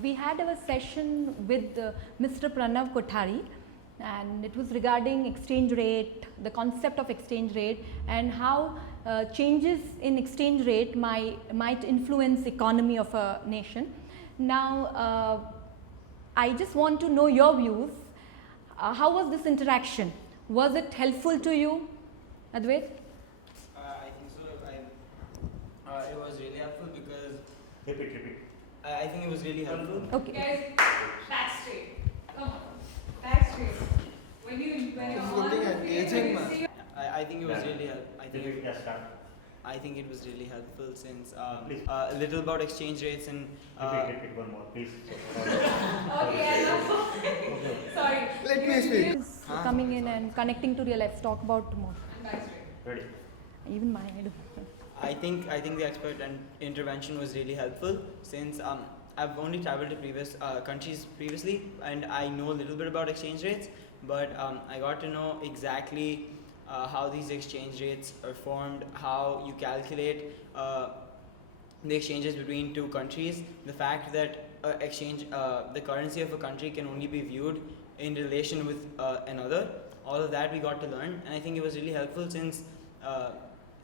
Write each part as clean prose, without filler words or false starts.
we had our session with Mr. Pranav Kothari, and it was regarding exchange rate, the concept of exchange rate, and how changes in exchange rate might influence economy of a nation. Now, I just want to know your views. How was this interaction? Was it helpful to you, Advait? I think so. It was really helpful because Repeat. I think it was really helpful. Okay. Guys, back straight. Come on. Back straight. When you're on looking at the aging, field, man. I think it was really helpful. Repeat. Start. I think it was really helpful since Please. a little about exchange rates and Repeat one more, please. Okay, I know. Okay. Sorry. Let me speak. Is coming in and connecting to real life. Talk about more. Back straight. Ready. Even my head. I think the expert and intervention was really helpful since I've only traveled to previous countries previously and I know a little bit about exchange rates, but I got to know exactly how these exchange rates are formed, how you calculate the exchanges between two countries, the fact that the currency of a country can only be viewed in relation with another. All of that we got to learn, and I think it was really helpful since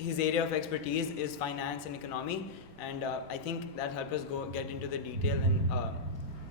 his area of expertise is finance and economy, and I think that helped us get into the detail and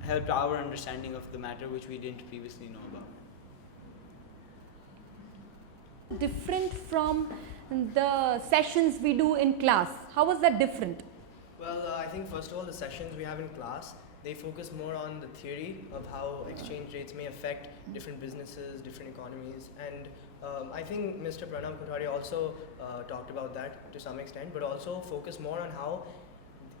helped our understanding of the matter which we didn't previously know about. Different from the sessions we do in class. How was that different? Well, I think first of all, the sessions we have in class, they focus more on the theory of how exchange rates may affect different businesses, different economies, and I think Mr. Pranav Kothari also talked about that to some extent, but also focus more on how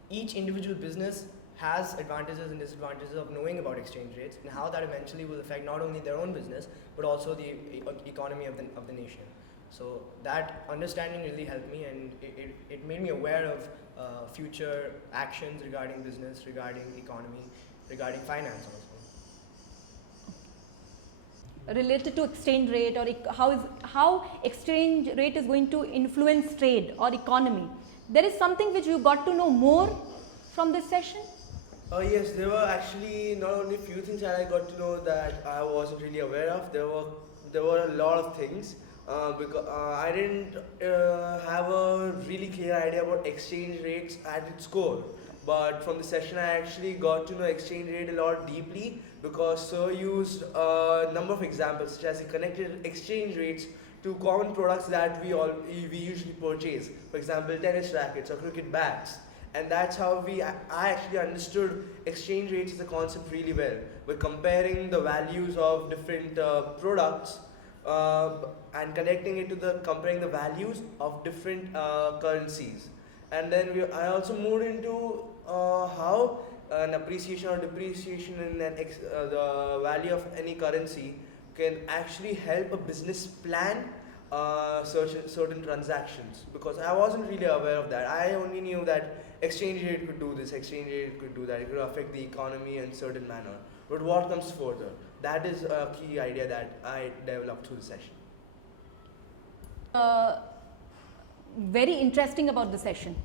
each individual business has advantages and disadvantages of knowing about exchange rates and how that eventually will affect not only their own business but also the economy of the nation. So that understanding really helped me, and it made me aware of future actions regarding business, regarding economy, regarding finance also. Related to exchange rate, or how exchange rate is going to influence trade or economy. There is something which you got to know more from this session? Yes, there were actually not only few things that I got to know that I wasn't really aware of. There were a lot of things because I didn't have a really clear idea about exchange rates at its core. But from the session, I actually got to know exchange rate a lot deeply because Sir used a number of examples, such as he connected exchange rates to common products that we usually purchase. For example, tennis rackets or cricket bats. And that's how I actually understood exchange rates as a concept really well. We're comparing the values of different products and connecting it to comparing the values of different currencies. And then I also moved into how an appreciation or depreciation in the value of any currency can actually help a business plan certain transactions, because I wasn't really aware of that. I only knew that exchange rate could do this, exchange rate could do that, it could affect the economy in a certain manner. But what comes further? That is a key idea that I developed through the session. Very interesting about the session.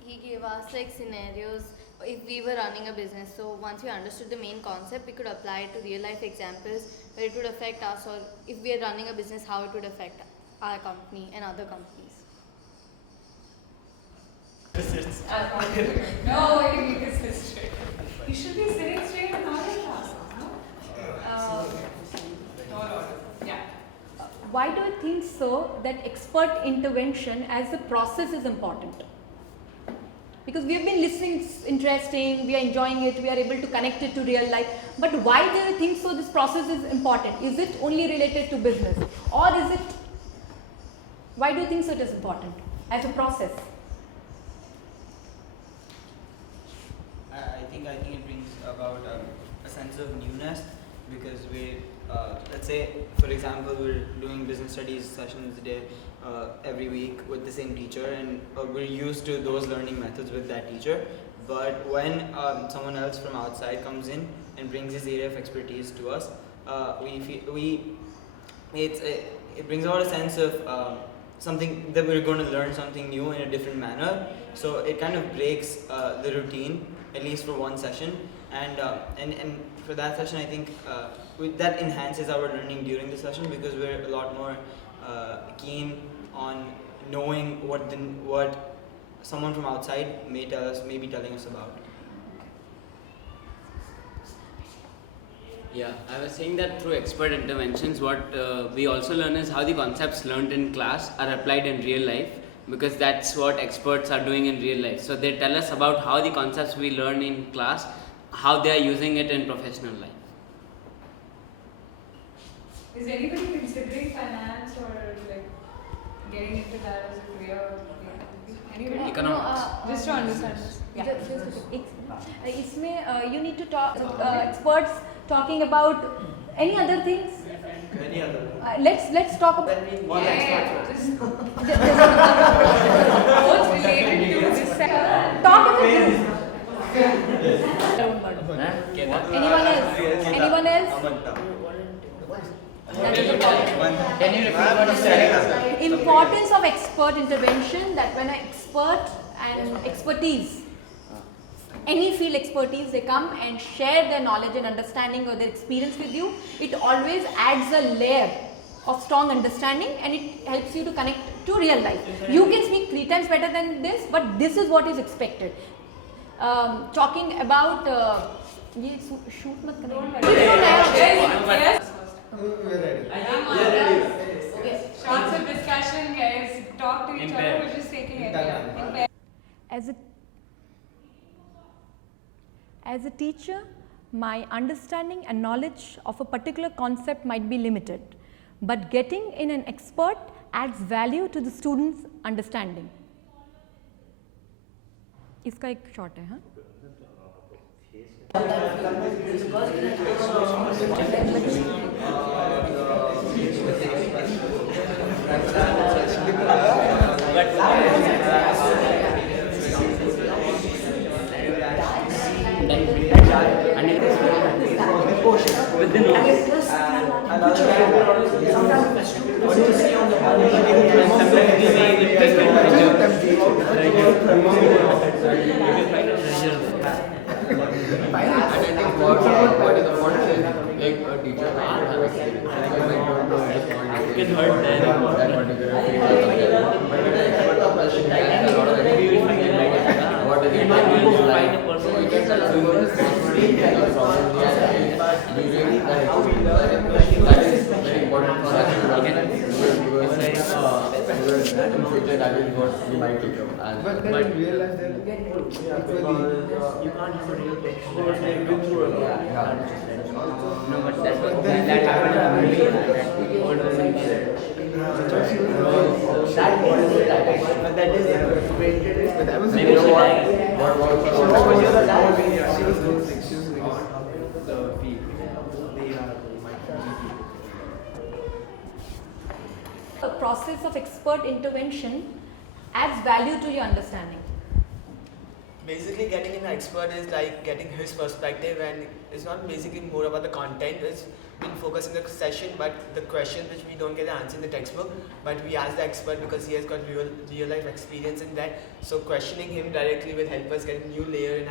He gave us like scenarios if we were running a business. So once we understood the main concept, we could apply it to real life examples where it would affect us, or if we are running a business, how it would affect our company and other companies. No, you need to sit straight. You should be sitting straight and not in class, no? No. Yeah. Why do you think so that expert intervention as a process is important? Because we have been listening, it's interesting, we are enjoying it, we are able to connect it to real life. But why do you think so this process is important? Is it only related to business? Or is it, why do you think so it is important as a process? I think it brings about a sense of newness, because let's say, for example, we're doing business studies sessions every week with the same teacher, and we're used to those learning methods with that teacher. But when someone else from outside comes in and brings his area of expertise to us, it brings about a sense of something that we're going to learn something new in a different manner. So it kind of breaks the routine at least for one session, and for that session I think that enhances our learning during the session, because we're a lot more keen on knowing what someone from outside may be telling us about. Yeah, I was saying that through expert interventions, what we also learn is how the concepts learned in class are applied in real life, because that's what experts are doing in real life. So they tell us about how the concepts we learn in class, how they are using it in professional life. Is anybody considering finance or like getting into that as a career? Anybody? Economics. Just to understand this. इसमें you need to talk experts talking about any other things. Any other? Let's talk about. Yeah, just what's related to this sector. Talk about this. Anyone else? Anyone else? Can you repeat what you said? Importance of expert intervention, that when an expert and expertise, any field expertise, they come and share their knowledge and understanding or their experience with you, it always adds a layer of strong understanding and it helps you to connect to real life. You can speak 3 times better than this, but this is what is expected. Talking about ये shoot मत करना. Shots of discussion, guys. Talk to each other. We're just taking it. Yeah. As a teacher, my understanding and knowledge of a particular concept might be limited, but getting in an expert adds value to the student's understanding. इसका एक short है, हाँ? But in real life, then you can't have a real expert like been through a lot. No, but that happened to me. The process of expert intervention adds value to your understanding. Basically, getting an expert is like getting his perspective, and it's not basically more about the content. It's been focused in the session, but the questions which we don't get the answer in the textbook, but we ask the expert because he has got real life experience in that. So questioning him directly will help us get a new layer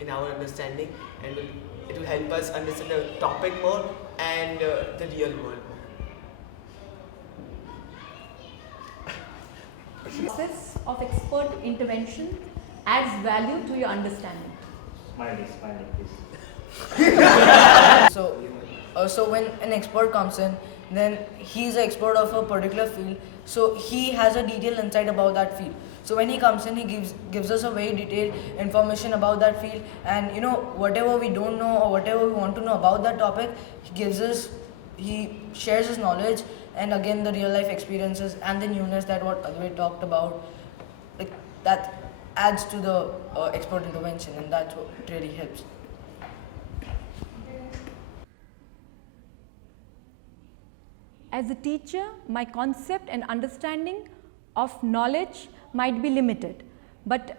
in our understanding, and it will help us understand the topic more and the real world more. Process of expert intervention adds value to your understanding. Smiley, please. So when an expert comes in, then he's an expert of a particular field, so he has a detailed insight about that field. So when he comes in, he gives us a very detailed information about that field, and whatever we don't know or whatever we want to know about that topic, he shares his knowledge, and again the real life experiences and the newness that what Advait talked about, like that adds to the expert intervention, and that's what really helps. As a teacher, my concept and understanding of knowledge might be limited, but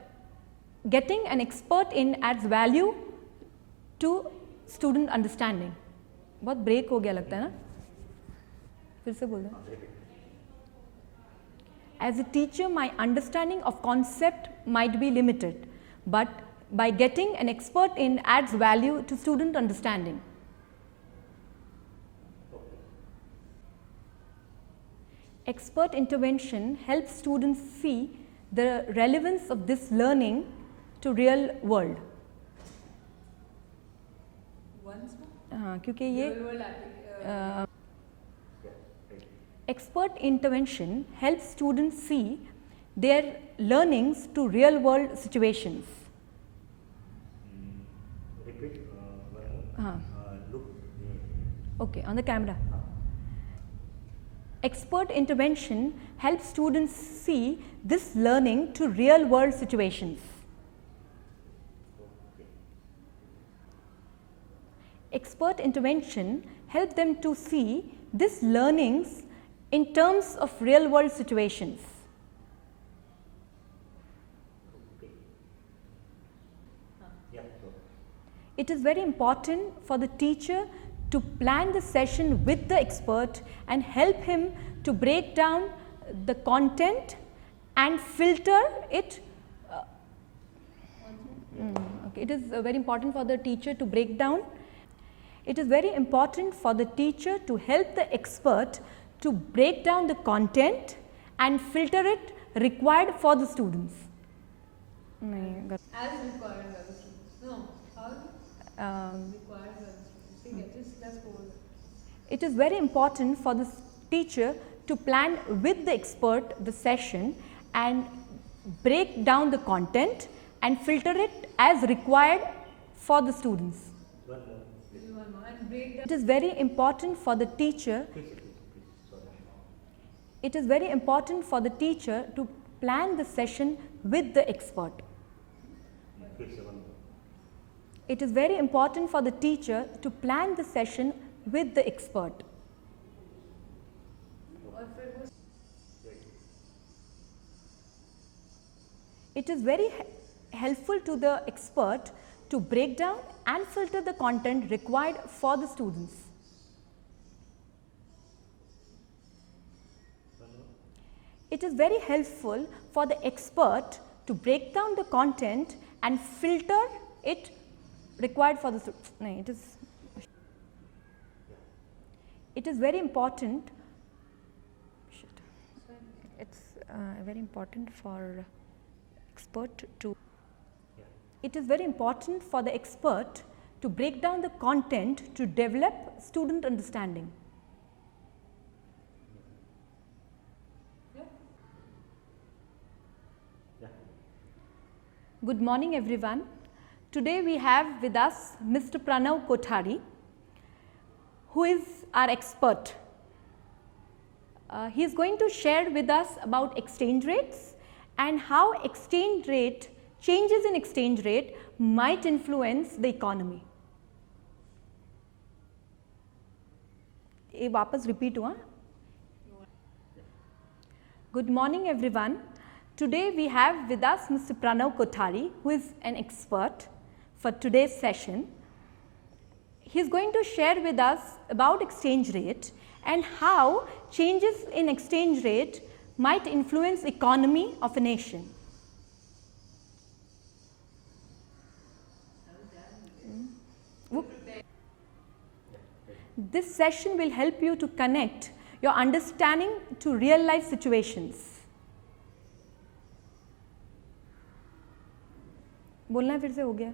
getting an expert in adds value to student understanding. बहुत break हो गया लगता है ना? फिर से बोल दो. As a teacher, my understanding of concept might be limited, but by getting an expert in adds value to student understanding. Expert intervention helps students see the relevance of this learning to real world. हाँ, क्योंकि ये expert intervention helps students see their learnings to real world situations. Repeat one more. हाँ. Look. Okay, on the camera. Expert intervention helps students see this learning to real world situations. Expert intervention helps them to see this learnings in terms of real world situations. Yeah. So. It is very important for the teacher to plan the session with the expert and help him to break down the content and filter it. Okay. It is very important for the teacher to break down. It is very important for the teacher to help the expert to break down the content and filter it required for the students. As required by the students. No, how? Required by the students. ठीक है, just go with it. It is very important for the teacher to plan with the expert the session and break down the content and filter it as required for the students. One more. This is one more. And break It is very important for the teacher. Please. Sorry. It is very important for the teacher to plan the session with the expert. Please one more. It is very important for the teacher to plan the session with the expert. It is very helpful to the expert to break down and filter the content required for the students. It is very helpful for the expert to break down the content and filter it required for the students. No, it is very important. It's very important for expert to. It is very important for the expert to break down the content to develop student understanding. Good morning everyone. Today we have with us Mr. Pranav Kothari, who is our expert. He is going to share with us about exchange rates and how changes in exchange rate might influence the economy. ये वापस repeat हुआ. Good morning everyone. Today we have with us Mr. Pranav Kothari, who is an expert for today's session. He is going to share with us about exchange rate and how changes in exchange rate might influence economy of a nation. This session will help you to connect your understanding to real life situations. बोलना फिर से हो गया?